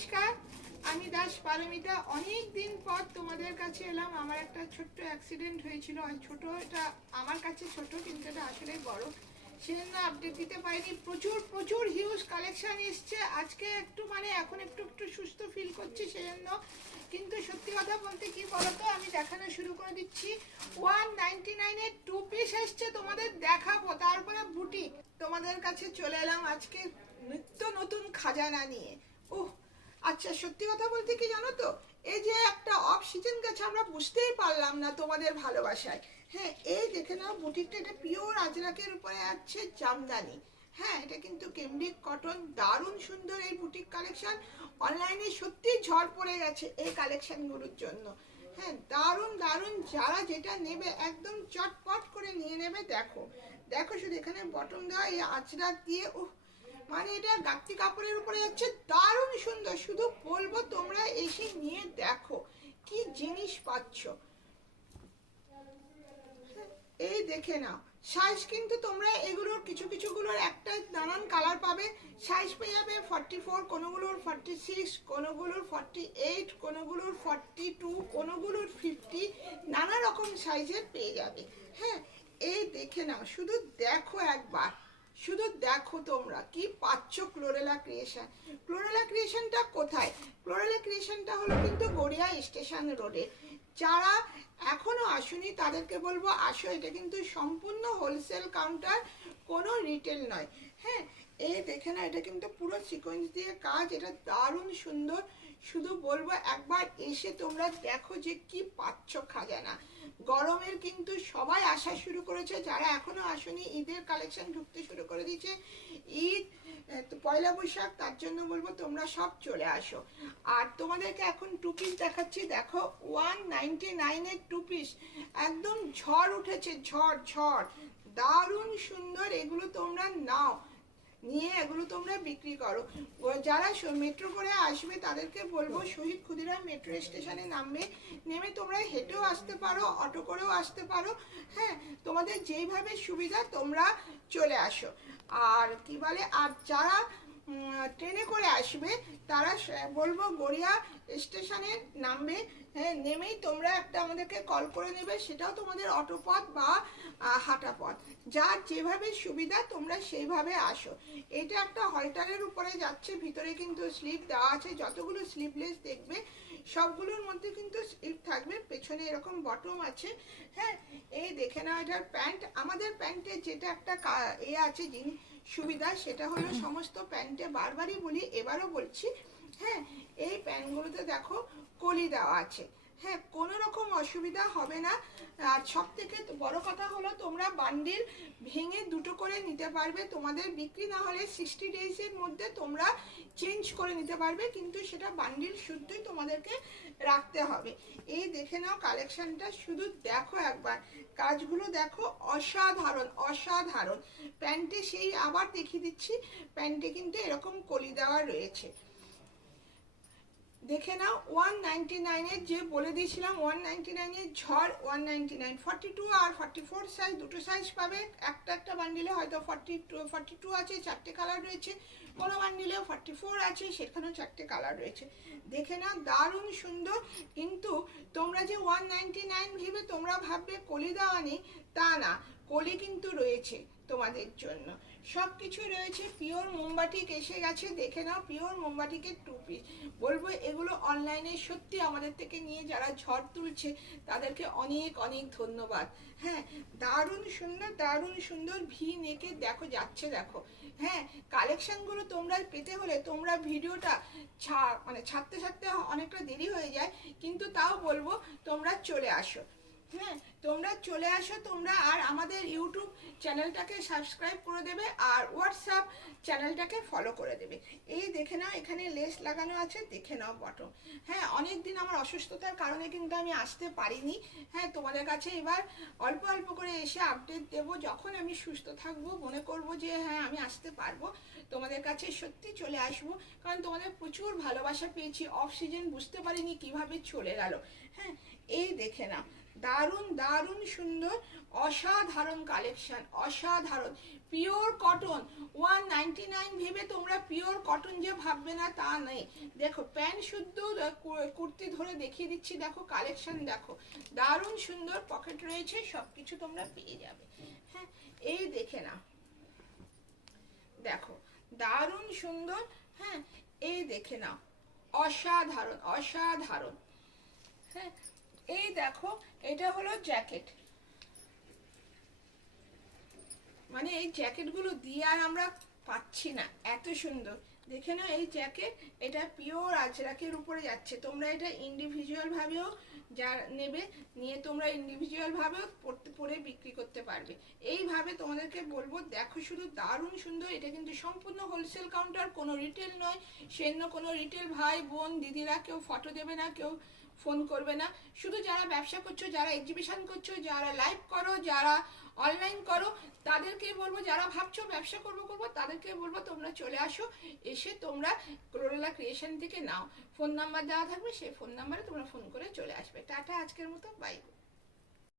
নমস্কার, আমি দাস পারমিতা। অনেক দিন পর তোমাদের কাছে এলাম। আমার একটা ছোট্ট অ্যাক্সিডেন্ট হয়েছিল। ছোট, এটা আমার কাছে ছোট, কিন্তু এটা আসলে বড়। সেজন্য আপডেট দিতে পারিনি। প্রচুর প্রচুর হিউজ কালেকশন এসছে। আজকে একটু এখন একটু একটু সুস্থ ফিল করছি সেজন্য। কিন্তু সত্যি কথা বলতে কি বলতো, আমি দেখানো শুরু করে দিচ্ছি। 199-এর 2 পিস এসছে, তোমাদের দেখাবো। তারপরে বুটিক তোমাদের কাছে চলে এলাম আজকে নিত্য নতুন খাজানা নিয়ে। আচ্ছা, সত্যি কথা বলতে কি জানো তো, এই যে একটা অফ সিজন গেছে, আমরা বুঝতেই পারলাম না তোমাদের ভালোবাসায়। হ্যাঁ, এই দেখে নাও বুটিকটা, এটা পিওর আজরাকের উপরে আছে জামদানি। হ্যাঁ, এটা কিন্তু কেমব্রিক কটন, দারুণ সুন্দর এই বুটিক কালেকশন। অনলাইনে সত্যি ঝড় পড়ে গেছে এই কালেকশনগুলোর জন্য। হ্যাঁ, দারুণ দারুণ। যারা যেটা নেবে একদম চটপট করে নিয়ে নেবে। দেখো দেখো, শুধু এখানে বটম দেওয়া, এই আজরাক দিয়ে, এটা গাপ্তি কাপড়ের উপরে যাচ্ছে, দারুণ সুন্দর। শুধু বলবো তোমরা এসে নিয়ে দেখো কি জিনিস পাচ্ছ। এই দেখে নাও সাইজ, কিন্তু তোমরা এগুলোর কিছু কিছুগুলোর একটা নানান কালার পাবে। সাইজ পেয়ে যাবে 44, কোনোগুলোর 46, কোনোগুলোর 48, কোনোগুলোর 42, কোনোগুলোর 50, নানা রকম সাইজের পেয়ে যাবে। হ্যাঁ, এই দেখে নাও, শুধু দেখো একবার, শুধু দেখো তোমরা কি পাচ্ছ। Chlorella creation. ক্লোরেলা ক্রিয়েশনটা কোথায়? ক্লোরেলা ক্রিয়েশনটা হলো কিন্তু গড়িয়া স্টেশন রোডে। যারা এখনো আসুনি তাদেরকে বলবো আসো। এটা কিন্তু সম্পূর্ণ হোলসেল কাউন্টার, কোনো রিটেল নয়। হ্যাঁ, এই দেখে না, এটা কিন্তু পুরো সিকোয়েন্স দিয়ে কাজ, এটা দারুণ সুন্দর। শুধু বলবো একবার এসে তোমরা দেখো যে কি পাচ্ছ খাজানা। গরমের কিন্তু সবাই আসা শুরু করেছে, যারা এখনো আসেনি ঈদের কালেকশন ঢুকতে শুরু করে দিয়েছে। ঈদ, পয়লা বৈশাখ, তার জন্য বলবো তোমরা সব চলে আসো। আর তোমাদেরকে এখন 2 পিস দেখাচ্ছি। দেখো 199-এর 2 পিস, একদম ঝড় উঠেছে, ঝড় ঝড়, দারুণ সুন্দর। এগুলো তোমরা নাও, নিয়ে এগুলো তোমরা বিক্রি করো। যারা মেট্রো করে আসবে তাদেরকে বলবো শহীদ ক্ষুদিরাম মেট্রো স্টেশনে নামবে। নেমে তোমরা হেঁটেও আসতে পারো, অটো করেও আসতে পারো। হ্যাঁ, তোমাদের যেইভাবে সুবিধা তোমরা চলে আসো। আর কি বলে, আর যারা ট্রেনে করে আসবে তারা বলবো গড়িয়া স্টেশনে নামবে। হ্যাঁ, নেমেই তোমরা একটা আমাদেরকে কল করে নেবে, সেটাও তোমাদের অটো পথ বা হাঁটা পথ, যার যেভাবে সুবিধা তোমরা সেইভাবে আসো। এটা একটা হলটারের উপরে যাচ্ছে, ভিতরে কিন্তু স্লিপ দেওয়া আছে। যতগুলো স্লিপলেস দেখবে সবগুলোর মধ্যে কিন্তু স্লিপ থাকবে, পেছনে এরকম বটম আছে। হ্যাঁ, এই দেখে নাও, এটার প্যান্ট। আমাদের প্যান্টের যেটা একটা আছে জিনিস সুবিধা, সেটা হলো সমস্ত প্যান্টে বারবারই বলি, এবারও বলছি। হ্যাঁ, এই প্যান্টগুলোতে দেখো কলি দেওয়া আছে। হ্যাঁ, কোনো রকম অসুবিধা হবে না। আর সব থেকে বড় কথা হলো তোমরা বান্ডিল ভেঙে দুটো করে নিতে পারবে। তোমাদের বিক্রি না হলে 60 ডেজের মধ্যে তোমরা চেঞ্জ করে নিতে পারবে, কিন্তু সেটা বান্ডিল শুদ্ধই তোমাদেরকে রাখতে হবে। এই দেখে নাও কালেকশনটা, শুধু দেখো একবার, কাজগুলো দেখো, অসাধারণ অসাধারণ। প্যান্টে সেই আবার দেখিয়ে দিচ্ছি, প্যান্টে কিন্তু এরকম কলি দেওয়া রয়েছে। দেখে নাও 199-এর, যে বলে দিয়েছিলাম 199-এর ঝড়। 199, 42 আর 44 সাইজ, দুটো সাইজ পাবে। একটা একটা বান্ডিলে হয়তো 42 আছে, 4টে কালার রয়েছে। কোনো বান্ডিলে 44 আছে, সেখানেও 4টে কালার রয়েছে। দেখে নাও, দারুণ সুন্দর। কিন্তু তোমরা যে 199 ভেবে তোমরা ভাববে কলি দেওয়া নেই, তা না, কলি কিন্তু রয়েছে তোমাদের জন্য, সব কিছু রয়েছে। পিওর মোমবাটিক এসে গেছে, দেখে নাও, পিওর মোমবাটিকের 2 পিস। বলবো এগুলো অনলাইনে সত্যি আমাদের থেকে নিয়ে যারা ঝড় তুলছে তাদেরকে অনেক অনেক ধন্যবাদ। হ্যাঁ, দারুণ সুন্দর, দারুণ সুন্দর। ভি নেকে দেখো যাচ্ছে, দেখো। হ্যাঁ, কালেকশনগুলো তোমরা পেতে হলে তোমরা ভিডিওটা ছাড়তে ছাড়তে অনেকটা দেরি হয়ে যায়, কিন্তু তাও বলবো তোমরা চলে আসো। হ্যাঁ, তোমরা চলে আসো তোমরা। আর আমাদের ইউটিউব চ্যানেলটাকে সাবস্ক্রাইব করে দেবে, আর হোয়াটসঅ্যাপ চ্যানেলটাকে ফলো করে দেবে। এই দেখে নাও, এখানে লেস লাগানো আছে, দেখে নাও বটম। হ্যাঁ, অনেক দিন আমার অসুস্থতার কারণে কিন্তু আমি আসতে পারিনি। হ্যাঁ, তোমাদের কাছে এবার অল্প অল্প করে এসে আপডেট দেবো। যখন আমি সুস্থ থাকবো, মনে করবো যে হ্যাঁ আমি আসতে পারবো, তোমাদের কাছে সত্যি চলে আসবো। কারণ তোমাদের প্রচুর ভালোবাসা পেয়েছি। অফ সিজন বুঝতে পারিনি কিভাবে চলে গেল। হ্যাঁ, এই দেখে নাও, দারুণ দারুণ সুন্দর, অসাধারণ কালেকশন, অসাধারণ। পিওর কটন, 199 ভেবে তোমরা পিওর কটন যে ভাববে না তা নেই। দেখো প্যান্ট শুদ্ধ কুর্তি ধরে দেখিয়ে দিচ্ছি, দেখো কালেকশন দেখো, দারুণ সুন্দর পকেট রয়েছে, সবকিছু তোমরা পেয়ে যাবে। হ্যাঁ, এই দেখে নাও, দেখো দারুণ সুন্দর। হ্যাঁ, এই দেখে নাও, অসাধারণ অসাধারণ। হ্যাঁ, এই দেখো, এটা হলো জ্যাকেট, মানে এই জ্যাকেটগুলো দিয়ে আর আমরা পাচ্ছি না, এত সুন্দর। দেখে নাও এই জ্যাকেট, এটা পিওর আজরাকের উপরে যাচ্ছে। তোমরা এটা ইন্ডিভিজুয়াল ভাবেও যা নেবে, নিয়ে তোমরা ইন্ডিভিজুয়াল ভাবেও পরে বিক্রি করতে পারবে। এইভাবে তোমাদেরকে বলবো, দেখো শুধু দারুণ সুন্দর। এটা কিন্তু সম্পূর্ণ হোলসেল কাউন্টার, কোনো রিটেল নয়। সেজন্য কোনো রিটেল ভাই বোন দিদিরা কেউ ফটো দেবে না, কেউ ফোন করবে না। শুধু যারা ব্যবসা করছো, যারা এক্সিবিশন করছো, যারা লাইভ করো, যারা অনলাইন করো, তাদেরকে বলবো, যারা ভাবছো ব্যবসা করবো তাদেরকে বলবো তোমরা চলে আসো, এসে তোমরা ক্লোরেলা ক্রিয়েশন থেকে নাও। ফোন নাম্বার দেওয়া থাকবে, সেই ফোন নাম্বারে তোমরা ফোন করে চলে আসবে। টাটা, আজকের মতো বাই।